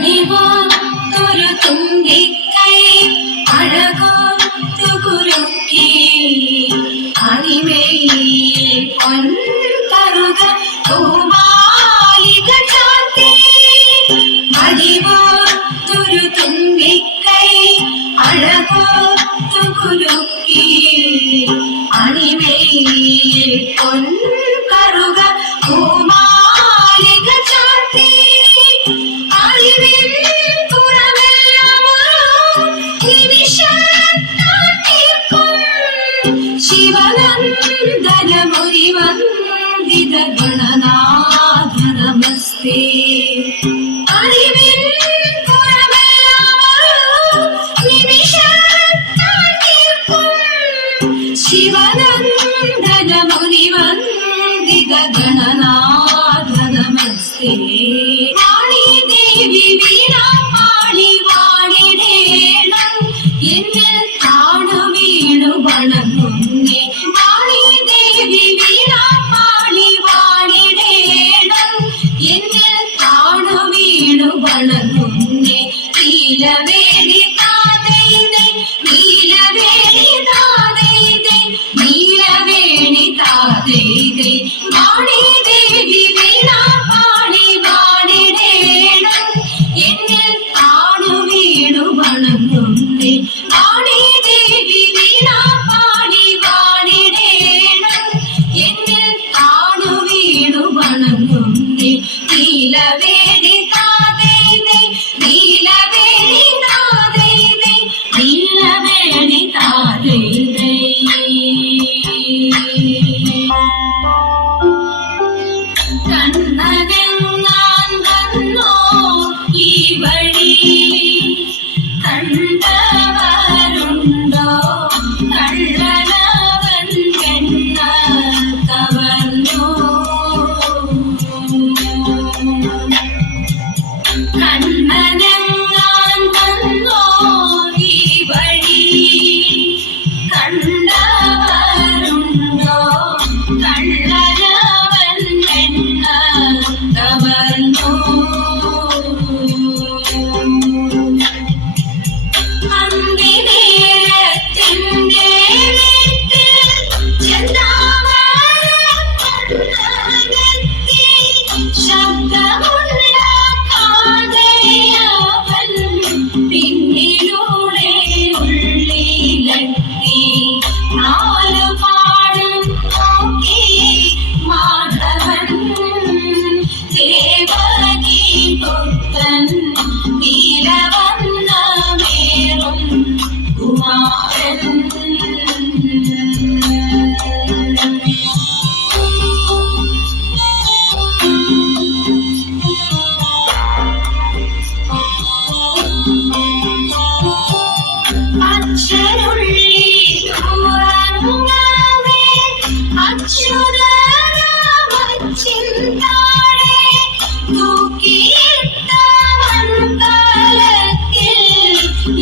അടിവാത്തൊരു തുമ്പിക്കൈ അഴകാത്തു കുലുക്കി. അണിമയിൽ പൊൻതറുക തൂവാലിക ചാത്തി അടിവാത്തൊരു തുമ്പിക്കൈ അഴകാത്തു കുലുക്കി. അണിമയിൽ പൊൻ ഗണനാഥനമസ്തേ വാണി ദേവി വീണാം പാളി വാണിടേണം എന്നിൽ കാണു വീണു വണങ്ങുന്നേ.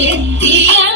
எத்தியா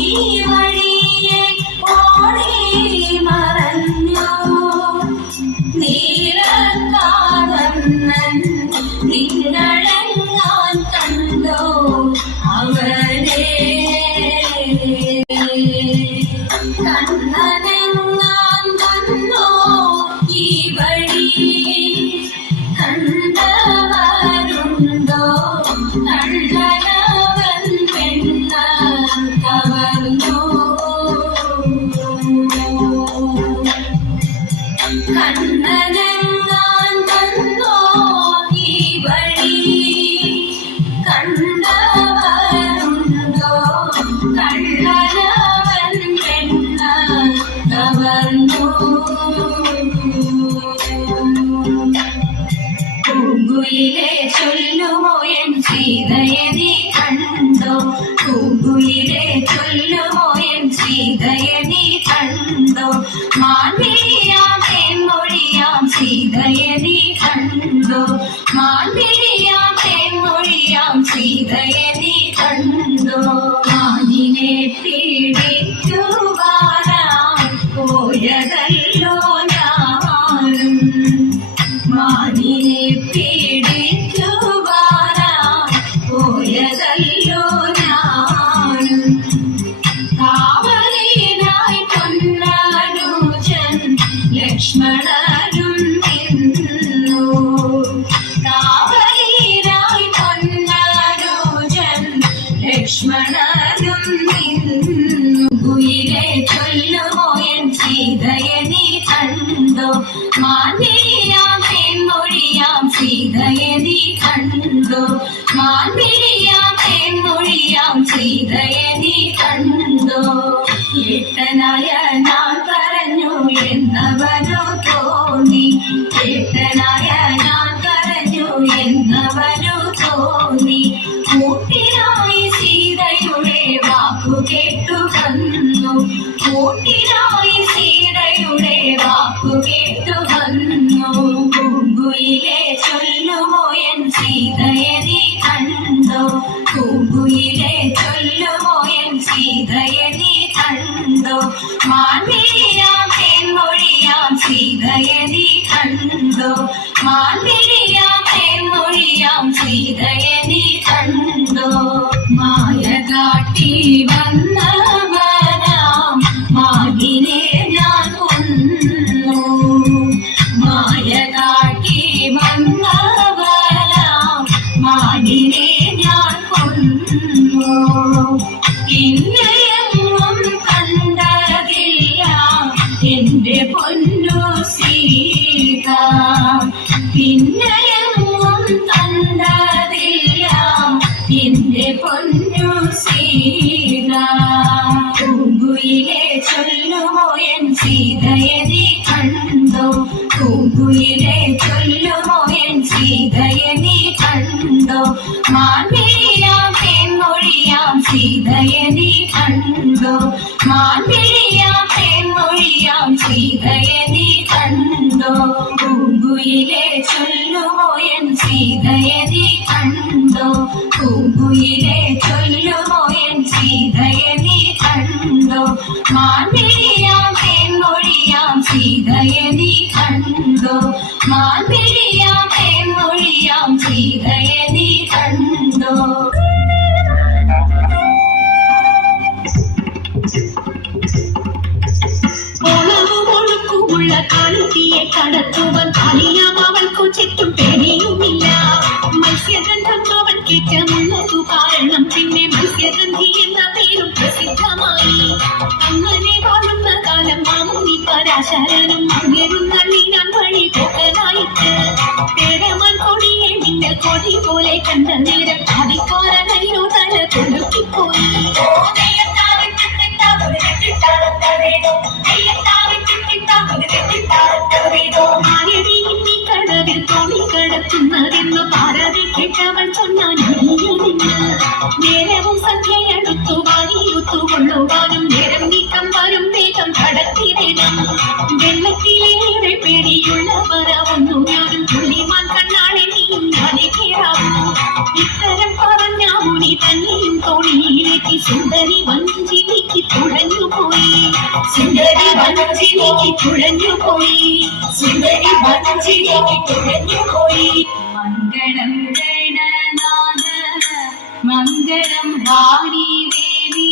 ഈ വഴി പൂങ്കുയിലെ ചൊല്ലുമോ എൻ സീതയെ നീ കണ്ടോ? ചൊല്ലുമോ എൻ സീതയെ നീ കണ്ടോ? മാൻവിഴിയാം തേൻമൊഴിയാം സീതയെ നീ കണ്ടോ? മാൻവിഴിയാം തേൻമൊഴിയാം സീതയെ നീ കണ്ടോ? മാനിനെ പീഡിക്കുവാനാം മാൻവിഴിയാം തേൻമൊഴിയാം സീതയെ നീ കണ്ടോ? ഏട്ടനായ ഞാൻ പറഞ്ഞു എന്നവനു തോന്നി. ഏട്ടനായ ഞാൻ കരഞ്ഞു എന്നവനു തോന്നി. കൂട്ടിനായി സീതയുടെ വാക്കു കേട്ടു വന്നു. കൂട്ടിനായി സീതയുടെ വാക്കു കേട്ടു വന്നു. പൂങ്കുയിലെ ചൊല്ലുമോ എൻ സീതയെ കണ്ടോ പൂങ്കുയിലെ ചൊല്ലുമോ എൻ സീതയെ നീ കണ്ടോ മാൻവിഴിയാം തേൻമൊഴിയാം സീതയെ നീ കണ്ടോ മാൻവിഴിയാം തേൻമൊഴിയാം സീതയെ നീ കണ്ടോ ഒളവുമൊഴുക്കുമുള്ള കാളുതിയെ പിന്നെ മത്സ്യഗന്ധി എന്ന പേരും പ്രസിദ്ധമായി. അങ്ങനെ വാഴുന്ന കാലം മാമുനി പരാശരനും അങ്ങരുന്നള്ളി ഞാൻ വഴി പോകലായിട്ട് പേരമാൻ കൊടിയെ നിന്റെ കൊടി പോലെ കണ്ട നേരം അധികാരനല്ലോ തല കൊണ്ടുക്കിപ്പോയി കടവിൽ തോണി കിടക്കുന്നതെന്ന് പാരതി കേട്ടവൻ ചൊന്നാൻ നേരവും സന്ധ്യയടുത്തു വാരിയുത്തു കൊള്ളുവാനും നേരം നീക്കം വരും വേഗം കടത്തിടണം വെള്ളത്തിലേറെ പേടിയുള്ളവർ ഒന്നു ഞാനും തുള്ളിമാൻ കണ്ണാളെ നീയും ഞാനെ കേറാവൂ ഇത്തരം പറഞ്ഞ മുനി തന്നെയും തോണിയിലേക്ക് സുന്ദരി വഞ്ചിലേക്ക് തുഴഞ്ഞുപോയി സുന്ദരി വഞ്ചിലേക്ക് തുഴഞ്ഞുപോയി സുന്ദരി വഞ്ചിലേക്ക് തുഴഞ്ഞുപോയി മംഗളം മംഗളം വാണി ദേവി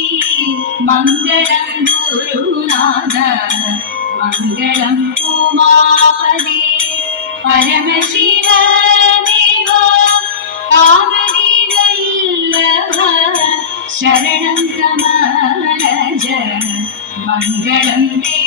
മംഗളം ഗുരുനാഥ മംഗളം ഉമാപദേ പരമശിവ ശരണം കമലജ. മംഗളം ദേവ